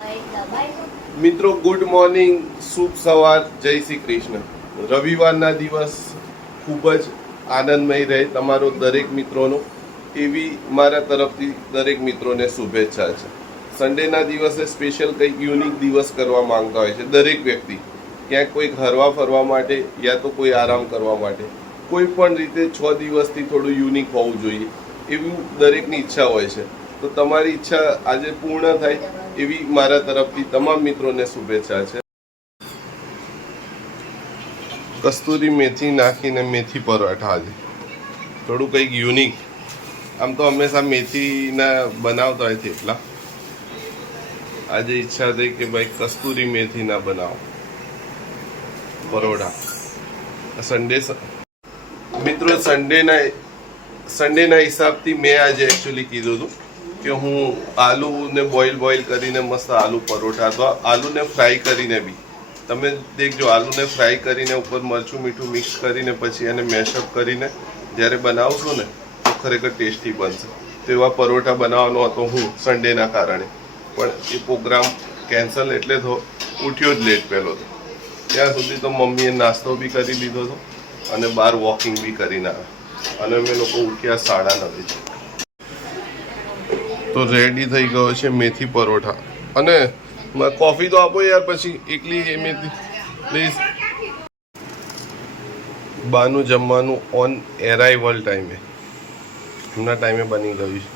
મિત્રો good morning, શુભ સવાર, જય શ્રી કૃષ્ણ. રવિવારના દિવસ ખૂબ જ આનંદમય રહે તમારો દરેક મિત્રોનો, એવી મારા તરફથી દરેક મિત્રોને શુભેચ્છા છે. સન્ડેના દિવસે સ્પેશિયલ કંઈક યુનિક દિવસ કરવા માંગતા હોય છે દરેક વ્યક્તિ. ક્યાંક કોઈક હરવા ફરવા માટે યા તો કોઈ આરામ કરવા માટે, કોઈ પણ રીતે 6 દિવસથી થોડું યુનિક હોવું જોઈએ એવું દરેકની ઈચ્છા હોય છે. તો તમારી ઈચ્છા આજે પૂર્ણ થાય એવી મારા તરફથી તમામ મિત્રોને શુભેચ્છા છે. કસ્તુરી મેથી નાખીને મેથી પરોઠા, આજે થોડું કંઈક યુનિક. આમ તો હંમેશા મેથીના બનાવતા હોય થેપલા, આજે ઈચ્છા થઈ કે ભાઈ કસ્તુરી મેથીના બનાવો પરોઠા. સન્ડે મિત્રો, સન્ડેના હિસાબથી મેં આજે એકચ્યુઅલી કીધું હતું કે હું આલુને બોઇલ કરીને મસ્ત આલુ પરોઠા અથવા આલુને ફ્રાય કરીને બી તમે દેખજો, આલુને ફ્રાય કરીને ઉપર મરચું મીઠું મિક્સ કરીને પછી એને મેશઅપ કરીને જ્યારે બનાવશો ને તો ખરેખર ટેસ્ટી બનશે. તો એવા પરોઠા બનાવવાનો હતો હું સન્ડેના કારણે, પણ એ પ્રોગ્રામ કેન્સલ એટલે તો ઉઠ્યો જ લેટ પહેલો તો. ત્યાં સુધી તો મમ્મીએ નાસ્તો બી કરી લીધો હતો અને બહાર વોકિંગ બી કરીને આવ્યા, અને અમે લોકો ઉઠ્યા 9:30. તો રેડી થઈ ગયો છે મેથી પરોઠા. અને કોફી તો આપો યાર, પછી એકલી એ મેથી પ્લીઝ. બાનું જમવાનું ઓન એરાઇવલ ટાઈમે, એમના ટાઈમે બની ગયું છે,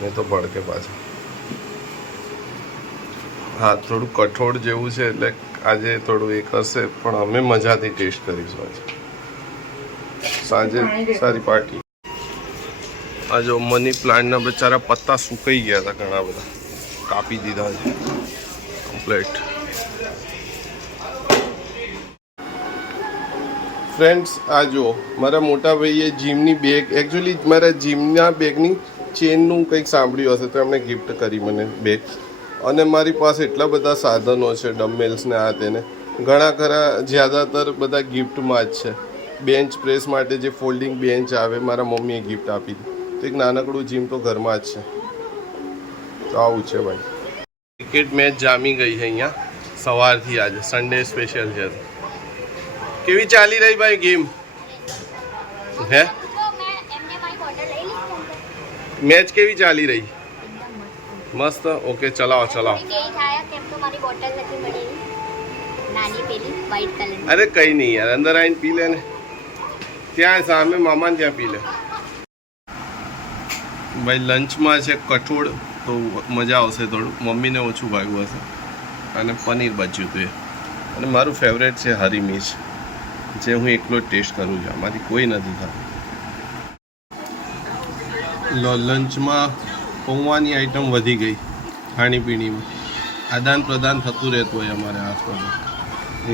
નહીં તો ભડકે પાછું. હા, થોડું કઠોળ જેવું છે એટલે આજે થોડું એ કરશે, પણ અમે મજાથી ટેસ્ટ કરીશું આજે. સાંજે સારી પાર્ટી. આ જો મની પ્લાન્ટના બચારા પત્તા સુકાઈ ગયા હતા, ઘણા બધા કાપી દીધા છે કમ્પ્લીટ. ફ્રેન્ડ્સ, આ જો મારા મોટા ભાઈએ જીમની બેગ, એકચ્યુઅલી મારા જીમના બેગની ચેનનું કંઈક સાંભળ્યું હશે તો એમણે ગિફ્ટ કરી મને બેગ. અને મારી પાસે એટલા બધા સાધનો છે, ડમ્બેલ્સ ને આ તેને, ઘણા ખરા, જ્યાદાતર બધા ગિફ્ટમાં જ છે. બેન્ચ પ્રેસ માટે જે ફોલ્ડિંગ બેન્ચ આવે, મારા મમ્મીએ ગિફ્ટ આપી હતી. તો એક નાનકડું જીમ તો ઘરમાં જ છે. તો આવું છે ભાઈ. ક્રિકેટ મેચ જામી ગઈ છે અહીંયા સવારથી, આજે સન્ડે સ્પેશિયલ છે. કેવી ચાલી રહી ભાઈ ગેમ? હે, મેચ કેવી ચાલી રહી? મસ્ત. ઓકે, ચલાવો. અરે કઈ નહીં યાર, અંદર આવીને પી લે ને, ત્યાં સામે મામાને ત્યાં પી લે. ભાઈ લંચમાં છે કઠોળ, તો મજા આવશે થોડું. મમ્મીને ઓછું ભાગ્યું હશે. અને પનીર બચ્યું હતું એ. અને મારું ફેવરેટ છે હરી મિર્ચ, જે હું એકલો જ ટેસ્ટ કરું છું, આમાંથી કોઈ નથી ખાતું. લંચમાં પૌવાની આઈટમ વધી ગઈ, ખાણીપીણીમાં આદાન પ્રદાન થતું રહેતું હોય અમારે આસપાસ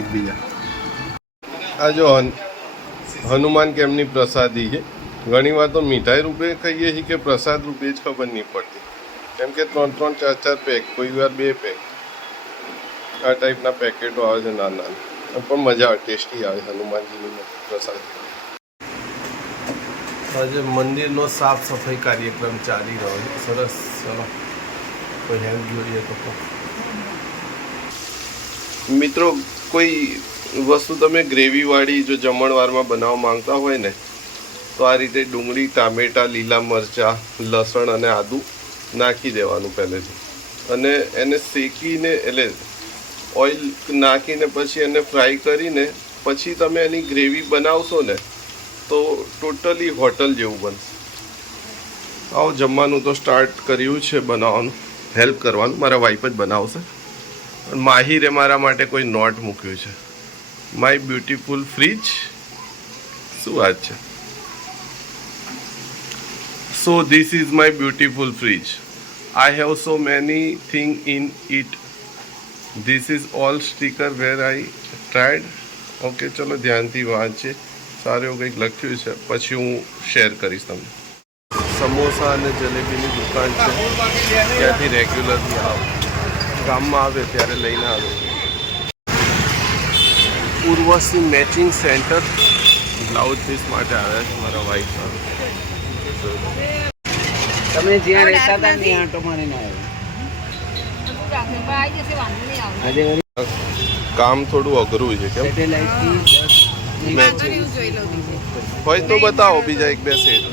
એકબીજા. આ જો હનુમાન કેમની પ્રસાદી છે. ઘણી વાર તો મીઠાઈ રૂપે કહીએ છીએ કે પ્રસાદ રૂપે જ ખબર નહીં પડતી, કેમ કે 3-3, 4-4 પેક, કોઈ વાર 2 પેક, આ ટાઈપના પેકેટો આવે છે નાના, પણ મજા આવે, ટેસ્ટી આવે હનુમાનજીની પ્રસાદ. આજે મંદિરનો સાફ સફાઈ કાર્યક્રમ ચાલી રહ્યો છે. સરસ. ચલો, કોઈ હેલ્પ જોઈએ તો. મિત્રો, કોઈ વસ્તુ તમે ગ્રેવીવાળી જો જમણવારમાં બનાવવા માંગતા હોય ને, તો આ રીતે ડુંગળી, ટામેટાં, લીલા મરચાં, લસણ અને આદું નાખી દેવાનું પહેલેથી, અને એને શેકીને, એટલે ઓઇલ નાખીને પછી એને ફ્રાય કરીને પછી તમે એની ગ્રેવી બનાવશો ને તો ટોટલી હોટલ જેવું બનશે. આવો, જમવાનું તો સ્ટાર્ટ કર્યું છે બનાવવાનું, હેલ્પ કરવાનું. મારા વાઈફ જ બનાવશે. માહિરે મારા માટે કોઈ નોટ મૂક્યું છે, માય બ્યુટીફુલ ફ્રીજ. શું વાત છે? So this is my beautiful fridge. I have so many things in it. This is all sticker where I tried. Okay, ચલો ધ્યાનથી વાંચે. સારું એવું કંઈક લખ્યું છે, પછી હું શેર કરીશ તમને. સમોસા અને જલેબીની દુકાન છે, ત્યાંથી રેગ્યુલરલી આવો, ગામમાં આવે ત્યારે લઈને આવે. Urvashi matching centre, blouse piece માટે આવ્યા છે મારા વાઈફ. તમે જ્યાં રહેતા હતા ત્યાં આંટો મારીને આવ્યા. કામ થોડું અઘરું છે કેમ મેચિંગ હોય તો બતાવો બીજા એક બે શેડ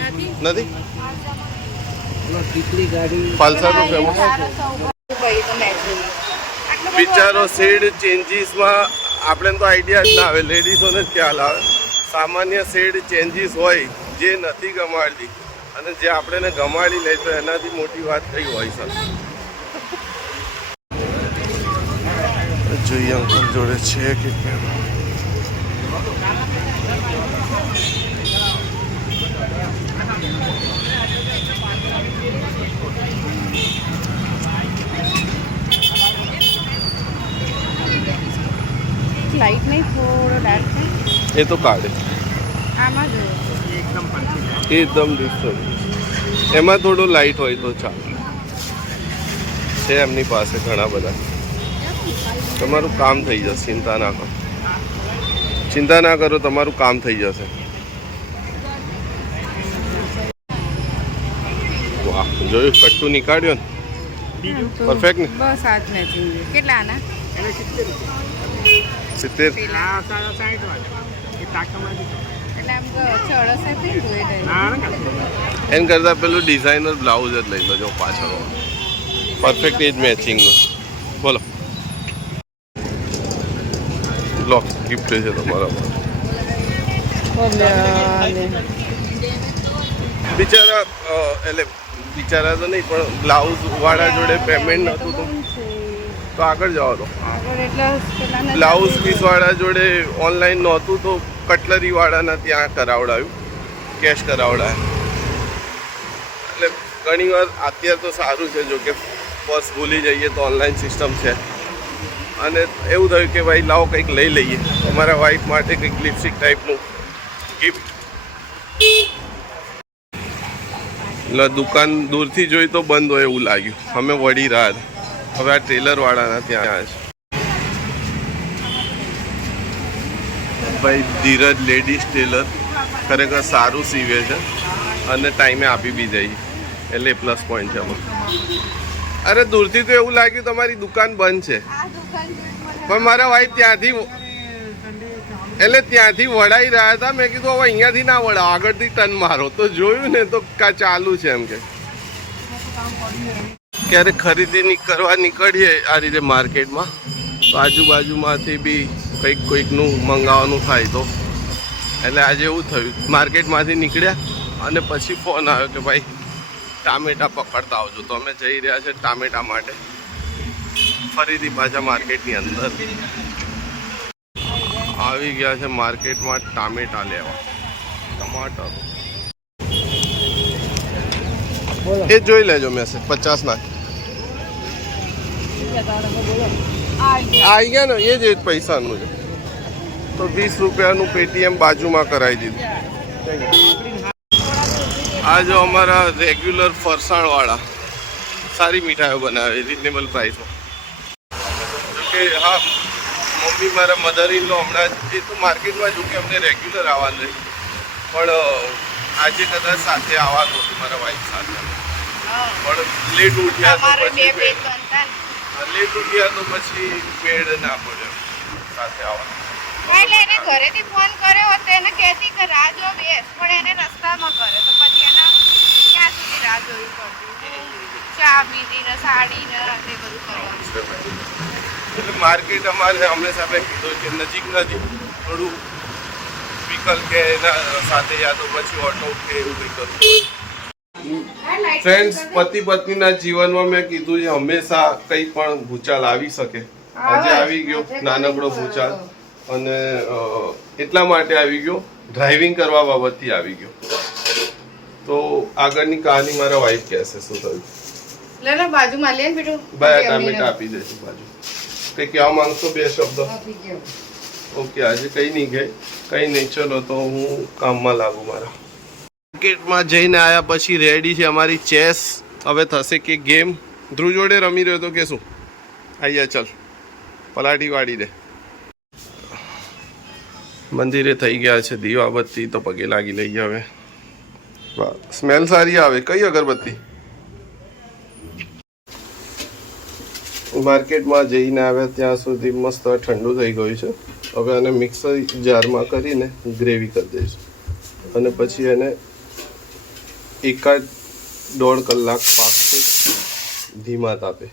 નથી ફાલસા તો ફેમસ બિચારો શેડ ચેન્જીસમાં આપણે તો આઈડિયા જ ના આવે લેડીઝોને જ ખ્યાલ આવે સામાન્ય શેડ ચેન્જીસ હોય જે નથી ગમાડતી અને જે આપણે ગમાડી લે તો એનાથી મોટી વાત કઈ હોય સર જોઈએ અંકલ જોડે છે કે કેમ લાઈટ નહીં થોડો ડાર્ક છે એ તો કાઢે આમાં જો એકદમ ડિફરન્ટ એમાં થોડું લાઈટ હોય તો ચાલે છે એમની પાસે ઘણા બધા તમારું કામ થઈ જશે ચિંતા ના કરો તમારું કામ થઈ જશે વાહ જોયું કટ્ટુ નીકાળ્યો ને પરફેક્ટ ને બસ આ જ મેચિંગ કેટલા આના 70 એટલે આમ ચડસ એન કરતાં પેલું ડિઝાઇનર બ્લાઉઝ જ લઈ લો જો પાછળ પરફેક્ટ એ જ મેચિંગનું બોલો લો ગિફ્ટ છે તમારા બિચારા એટલે બિચારા તો નહીં પણ બ્લાઉઝ વાળા જોડે પેમેન્ટ નહોતું તો આગળ જવા દો બ્લાઉઝ પીસ વાળા જોડે ઓનલાઈન નહોતું તો કટલરી વાળાના ત્યાં કરાવડાવ્યું કેશ કરાવડાય એટલે ઘણી વાર અત્યારે તો સારું છે જો કે પર્સ ભૂલી જઈએ તો ઓનલાઈન સિસ્ટમ છે અને એવું થયું કે ભાઈ લાવો કંઈક લઈ લઈએ અમારા વાઈફ માટે કંઈક લિપસ્ટિક ટાઈપનું ગિફ્ટ એટલે દુકાન દૂરથી જોઈ તો બંધ હોય એવું લાગ્યું અમે વળી રહ્યા હતા હવે આ ટ્રેલરવાળાના ત્યાં આવ્યા છે ભાઈ ધીરજ લેડીઝ ટેલર ખરેખર સારું સીવે છે અને ટાઈમે આપી બી જાય એટલે પ્લસ પોઈન્ટ છે આમાં અરે દૂરથી તો એવું લાગ્યું તમારી દુકાન બંધ છે પણ મારા ભાઈ ત્યાંથી વળાઈ રહ્યા હતા મેં કીધું હવે અહીંયાથી ના વળાવ આગળથી ટર્ન મારો તો જોયું ને તો ચાલુ છે એમ કે ક્યારે ખરીદી કરવા નીકળીએ આ રીતે માર્કેટમાં તો આજુબાજુમાંથી બી કોઈકનું મંગાવવાનું થાય તો એટલે આજે એવું થયું માર્કેટમાંથી નીકળ્યા અને પછી ફોન આવ્યો કે ભાઈ ટામેટા પકડતા આવજો તો અમે જઈ રહ્યા છે ટામેટા માટે ફરીથી પાછા માર્કેટની અંદર આવી ગયા છે માર્કેટમાં ટામેટા લેવા ટમાટર એ જોઈ લેજો મેસેજ 50 ના આવી ગયા ને એ જ પૈસાનું છે તો 20 રૂપિયાનું પેટીએમ બાજુમાં કરાવી દીધું આ જો અમારા રેગ્યુલર ફરસાણવાળા સારી મીઠાઈઓ બનાવે રિઝનેબલ પ્રાઇસમાં કે હા મમ્મી મારા મધર ઇન લો હમણાં એ તો માર્કેટમાં જો કે અમને રેગ્યુલર આવવાનું રહી પણ આજે કદાચ સાથે આવવાનું હતું મારા વાઈફ સાથે પણ લેટ ઉઠ્યા તો પછી મેળ ના પડ્યો સાથે આવવાનું એટલે એને ઘરેથી ફોન કર્યો હતો એને કહેતી કે રાહ જો બેસ પણ એને રસ્તામાં કર્યો તો પછી એને ક્યાં સુધી રાહ જોવી પડતી ચા પીધી ને સાડી ને એ બધું કરવાનું એટલે માર્કેટ અમારે હંમેશા મેં કીધું કે નજીક નથી થોડું વ્હીકલ કે એના સાથે યા તો પછી ઓટો કે એવું કંઈ કરવું ફ્રેન્ડ્સ પતિ પત્નીના જીવનમાં મેં કીધું છે હંમેશા કંઈ પણ ભૂચાલ આવી શકે આજે આવી ગયો નાનકડો ભૂચાલ અને એટલા માટે આવી ગયો ડ્રાઇવિંગ કરવા બાબતથી આવી ગયો તો આગળની કહાની મારા વાઈફ કહેશે શું થયું લે બાજુમાં લે બેટું ભાઈ ટામેટા આપી દેશું બાજુ કંઈ કહેવા માંગશો બે શબ્દ ઓકે આજે કંઈ નહીં ગઈ કંઈ નહીં ચલો તો હું કામમાં લાગુ મારા માર્કેટમાં જઈને આવ્યા પછી રેડી છે અમારી ચેસ હવે થશે કે ગેમ ધ્રુવ જોડે રમી રહ્યો તો કે શું આયા ચાલ પલાટી વાળી દે મંદિરે થઈ ગયા છે દીવાબત્તી તો પગે લાગી લઈએ હવે સ્મેલ સારી આવે કઈ અગરબત્તી માર્કેટમાં જઈને આવ્યા ત્યાં સુધી મસ્ત ઠંડુ થઈ ગયું છે. હવે આને મિક્સર જારમાં કરીને ગ્રેવી કરી દઈશું અને પછી એને 1-1.5 કલાક પાકશે ધીમા તાપે.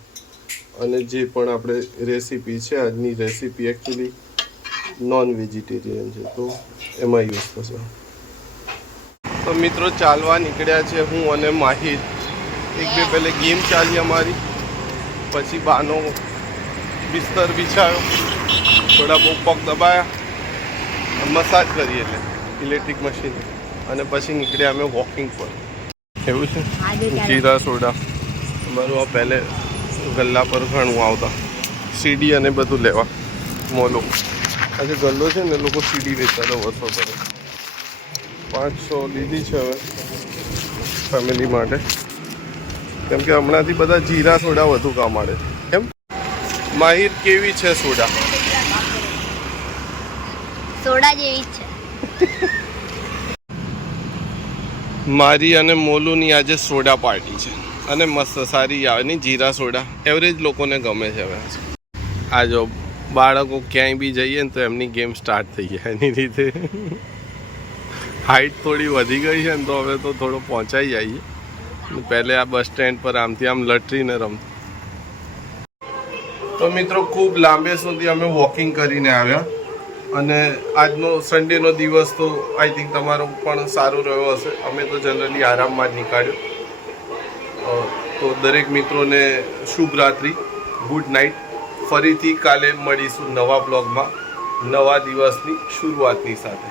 અને જે પણ આપણે રેસીપી છે, આજની રેસીપી એકચ્યુઅલી નોન વેજીટેરિયન છે, તો એમાં યુઝ થશે. તો મિત્રો ચાલવા નીકળ્યા છે હું અને માહિર. એક બે પહેલે ગેમ ચાલી અમારી, પછી બાનો બિસ્તર બિછાયો, થોડા બહુ પગ દબાયા, મસાજ કરી એટલે ઇલેક્ટ્રિક મશીન, અને પછી નીકળ્યા અમે વોકિંગ પર. એવું છે. જીરા સોડા અમારું આ પહેલે ગલ્લા પર ઘણું આવતા, સીડી અને બધું લેવા મોલો. આજે ગલ્લો છે ને, લોકો સીડી વેચતા હતા વર્ષો કરે. 500 લીધી છે હવે ફેમિલી માટે, કેમ કે હમણાંથી બધા જીરા સોડા વધુ કામ આવે છે. એમ માહિર કેવી છે સોડા? સોડા જેવી જ છે. મારી અને મોલુની આજે સોડા પાર્ટી છે, અને મસ્ત સારી આવે નહીં જીરા સોડા. એવરેજ લોકોને ગમે છે. હવે આ જો બાળકો ક્યાંય બી જઈએ ને તો એમની ગેમ સ્ટાર્ટ થઈ જાય એની રીતે. હાઈટ થોડી વધી ગઈ છે ને, તો હવે તો થોડો પહોંચાઈ જઈએ. પહેલે આ બસ સ્ટેન્ડ પર આમથી આમ લટરીને રમતા. તો મિત્રો ખૂબ લાંબે સુધી અમે વોકિંગ કરીને આવ્યા, અને આજનો સન્ડેનો દિવસ તો આઈ થિંક તમારો પણ સારો રહ્યો હશે. અમે તો જનરલી આરામમાં જ નીકાળ્યો. તો દરેક મિત્રોને શુભ રાત્રિ, ગુડ નાઇટ. ફરીથી કાલે મળીશું નવા બ્લોગમાં, નવા દિવસની શરૂઆતની સાથે.